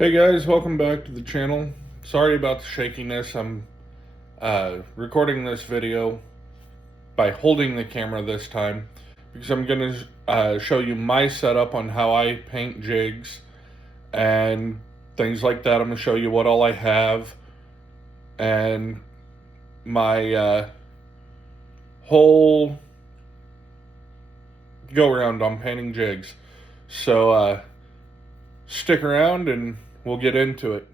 Hey guys, welcome back to the channel. Sorry about the shakiness. I'm recording this video by holding the camera this time because I'm going to show you my setup on how I paint jigs and things like that. I'm going to show you what all I have and my whole go around on painting jigs. So stick around and we'll get into it.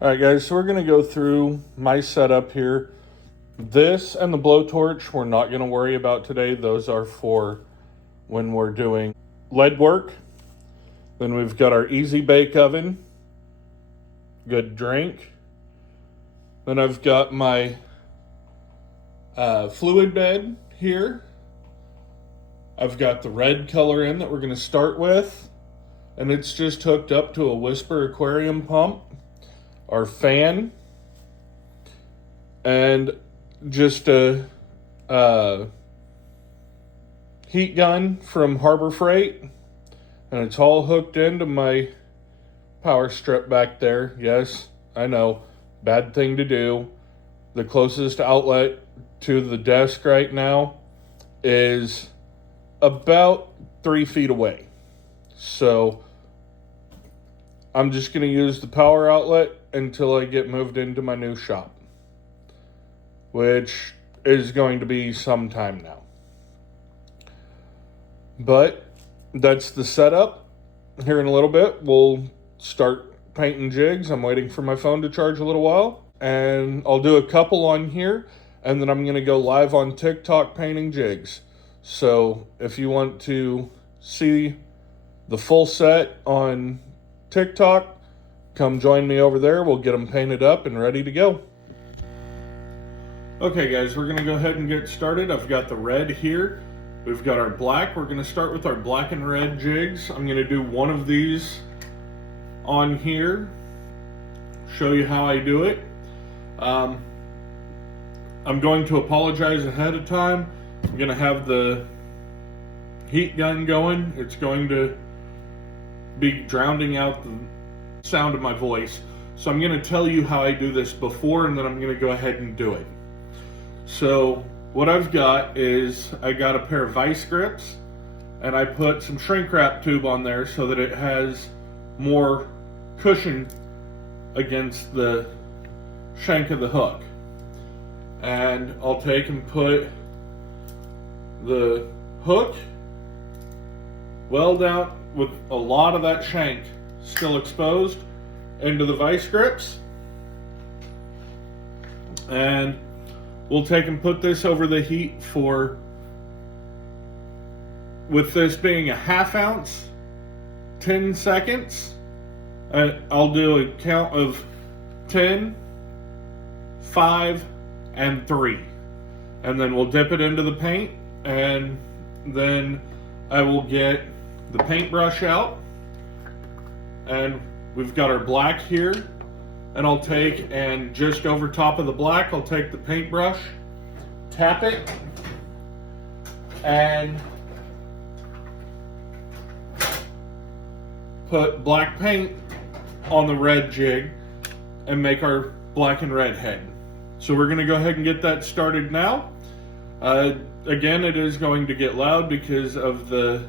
Alright guys, so we're going to go through my setup here. This and the blowtorch we're not going to worry about today. Those are for when we're doing lead work. Then we've got our easy bake oven. Good drink. Then I've got my fluid bed here. I've got the red color in that we're going to start with. And it's just hooked up to a Whisper aquarium pump. Our fan. And just a heat gun from Harbor Freight. And it's all hooked into my power strip back there. Yes, I know, bad thing to do. The closest outlet to the desk right now is about 3 feet away. So I'm just going to use the power outlet until I get moved into my new shop, which is going to be some time now. But that's the setup. Here in a little bit, we'll start painting jigs. I'm waiting for my phone to charge a little while, and I'll do a couple on here, and then I'm going to go live on TikTok painting jigs. So if you want to see the full set on TikTok, come join me over there. We'll get them painted up and ready to go. Okay guys, we're going to go ahead and get started. I've got the red here. We've got our black. We're going to start with our black and red jigs. I'm going to do one of these on here, show you how I do it. I'm going to apologize ahead of time. I'm going to have the heat gun going. It's going to be drowning out the sound of my voice. So I'm going to tell you how I do this before, and then I'm going to go ahead and do it. So what I've got is I got a pair of vice grips, and I put some shrink wrap tube on there so that it has more cushion against the shank of the hook. And I'll take and put the hook well down with a lot of that shank still exposed into the vice grips. And we'll take and put this over the heat for, with this being a 1/2 ounce, 10 seconds. I'll do a count of 10, 5, and 3. And then we'll dip it into the paint, and then I will get the paintbrush out. And we've got our black here. And I'll take, and just over top of the black, I'll take the paintbrush, tap it, and put black paint on the red jig and make our black and red head. So we're going to go ahead and get that started now. Again, it is going to get loud because of the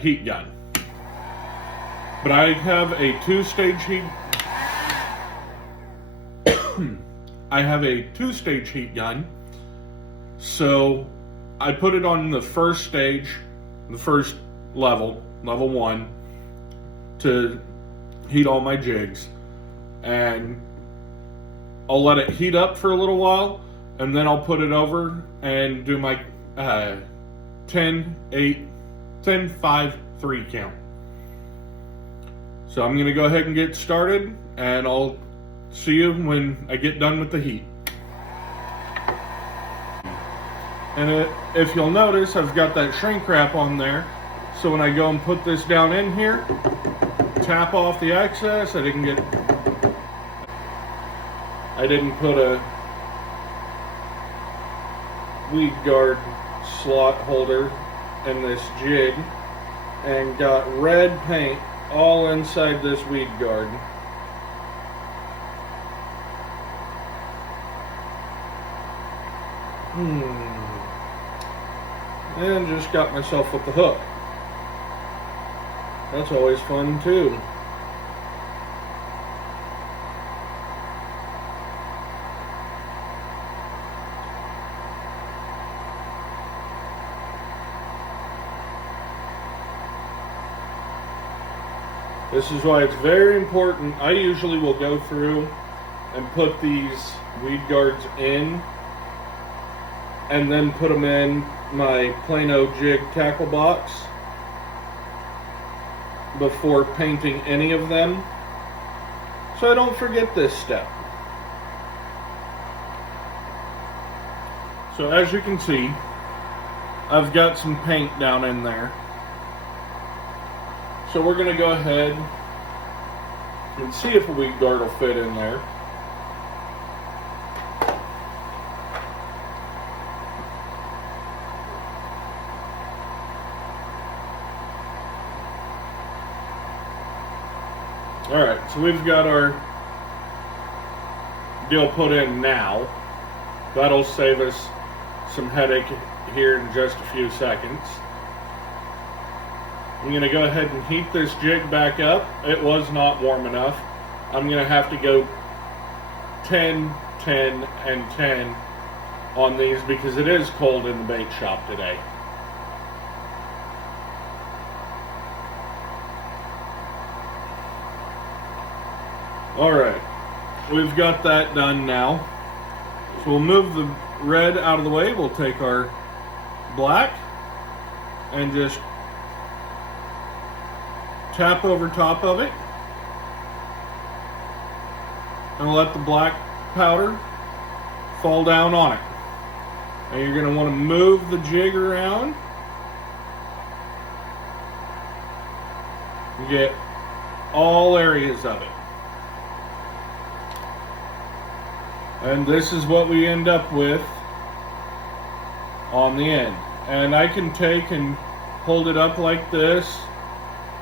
heat gun. But I have a 2-stage heat. I have a 2-stage heat gun, so I put it on the first stage, the first level 1, to heat all my jigs, and I'll let it heat up for a little while, and then I'll put it over and do my 10, 8, 10, 5, 3 count. So I'm going to go ahead and get started, and I'll see you when I get done with the heat. And if you'll notice, I've got that shrink wrap on there. So when I go and put this down in here, tap off the excess. I didn't put a weed guard slot holder in this jig and got red paint all inside this weed guard. And just got myself with the hook. That's always fun too. This is why it's very important. I usually will go through and put these weed guards in and then put them in my Plano jig tackle box before painting any of them, so I don't forget this step. So as you can see, I've got some paint down in there. So we're going to go ahead and see if a weed guard will fit in there. Alright, so we've got our deal put in now. That'll save us some headache here in just a few seconds. I'm going to go ahead and heat this jig back up. It was not warm enough. I'm going to have to go 10, 10, and 10 on these because it is cold in the bait shop today. Alright, we've got that done now. So we'll move the red out of the way. We'll take our black and just tap over top of it and let the black powder fall down on it. And you're going to want to move the jig around and get all areas of it. And this is what we end up with on the end. And I can take and hold it up like this,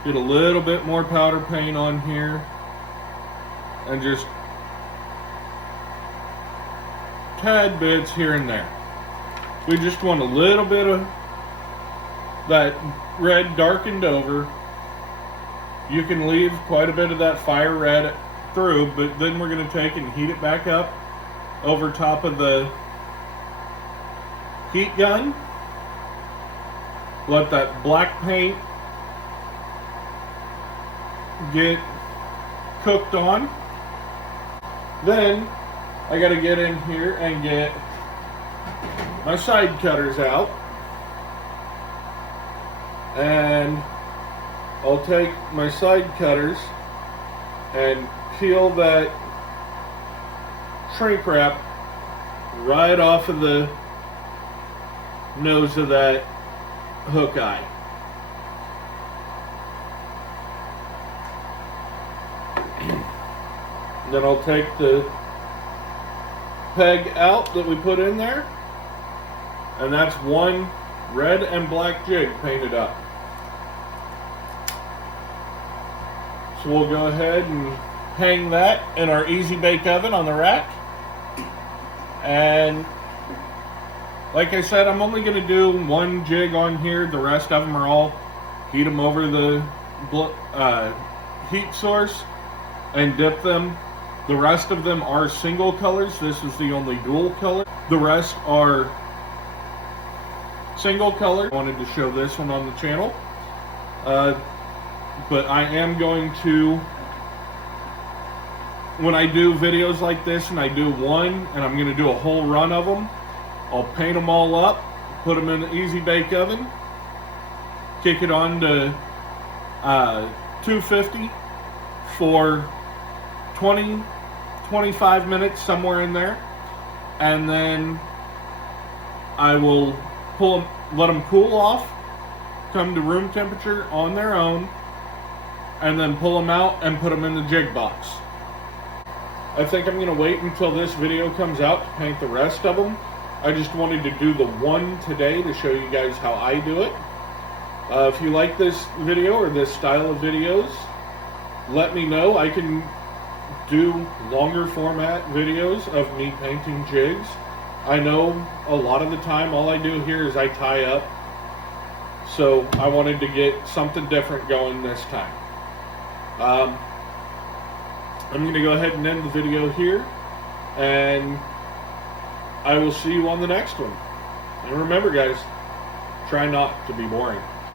get a little bit more powder paint on here, and just tad bits here and there. We just want a little bit of that red darkened over. You can leave quite a bit of that fire red through, but then we're going to take and heat it back up over top of the heat gun. Let that black paint get cooked on. Then I got to get in here and get my side cutters out, and I'll take my side cutters and peel that shrink wrap right off of the nose of that hook eye. Then I'll take the peg out that we put in there, and that's one red and black jig painted up. So we'll go ahead and hang that in our easy bake oven on the rack. And like I said, I'm only going to do one jig on here. The rest of them are all heat them over the heat source and dip them. The rest of them are single colors. This is the only dual color. The rest are single color. I wanted to show this one on the channel. But I am going to, when I do videos like this and I do one and I'm going to do a whole run of them, I'll paint them all up, put them in the easy bake oven, kick it on to 250 for 20-25 minutes, somewhere in there, and then I will pull them, let them cool off, come to room temperature on their own, and then pull them out and put them in the jig box. I think I'm going to wait until this video comes out to paint the rest of them, I just wanted to do the one today to show you guys how I do it. If you like this video or this style of videos, let me know. I can do longer format videos of me painting jigs. I know a lot of the time all I do here is I tie up, so I wanted to get something different going this time. I'm going to go ahead and end the video here, and I will see you on the next one. And remember, guys, try not to be boring.